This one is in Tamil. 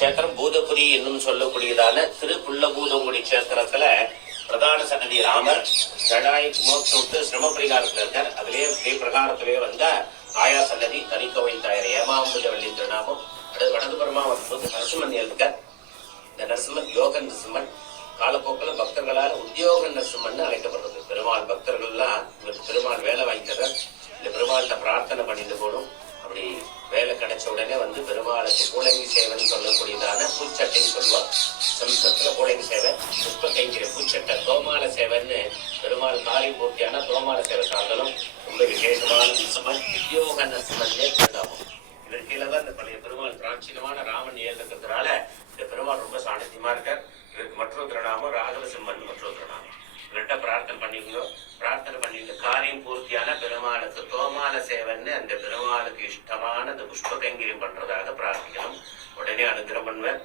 கஷேத்திரம் பூதபுரி என்னும் சொல்லக்கூடியதான திருப்புள்ளபூதங்குடி கஷேத்திரத்துல பிரதான சன்னதி ராமர் ஜடாய் மோட்ச விட்டு சிரம பரிகாரத்துல இருக்கார். அதுலயே பிரகாரத்திலேயே வந்த ஆயா சன்னதி தனிக்கோவை தாயர் ஏமாம்புஜ வள்ளி திருநாமம். அடுத்து வடதுபுறமா வரும்போது நரசிம்மன் இருக்கார். இந்த நரசிம்மன் யோக நரசிம்மன் காலப்போக்கில் பக்தர்களால் உத்தியோக நரசிம்மன் அழைக்கப்படுறது. பெருமாள் பக்தர்கள்லாம் இவருக்கு பெருமாள் வேலை வாங்கிக்கிறார். இந்த பெருமாள்கிட்ட பிரார்த்தனை பண்ணிட்டு போகணும். அப்படி வேலை கிடைச்ச உடனே வந்து பெருமாளுக்கு பூலங்கி சேவைன்னு சொல்லக்கூடியதான பூச்சட்டைன்னு சொல்லுவார். சம்ஸ்கிருதத்துல பூலங்கி சேவை, புஷ்ப கைங்கிற பூச்சட்டை, தோமால சேவைன்னு பெருமாள் காரியம் பூர்த்தியான தோமால சேவை சாதனம். ரொம்ப விசேஷமான நரசிம்மன் உத்தியோக நரசிம்மன்னே கொண்டாகும். இதன் கீழே தான் இந்த பழைய பெருமாள் பிராச்சீனமான ராமன் ஏற்கிறதுனால இந்த பெருமாள் ரொம்ப சாணித்தியமா இருக்கார். இதற்கு மற்றொரு திருநாமம் ராகவ சிம்மன் மற்றொரு திருநாமம். இவர்கிட்ட பிரார்த்தனை பண்ணிக்கணும். பிரார்த்தனை பண்ணிட்டு காரியம் பூர்த்தியான பெருமாளுக்கு தோமால சேவன்னு அந்த பெருமாளுக்கு இஷ்டமான அந்த புஷ்ப கைங்கரியம் பண்றதாக பிரார்த்திக்கணும். உடனே அனுகிரகம் பண்ணுவேன்.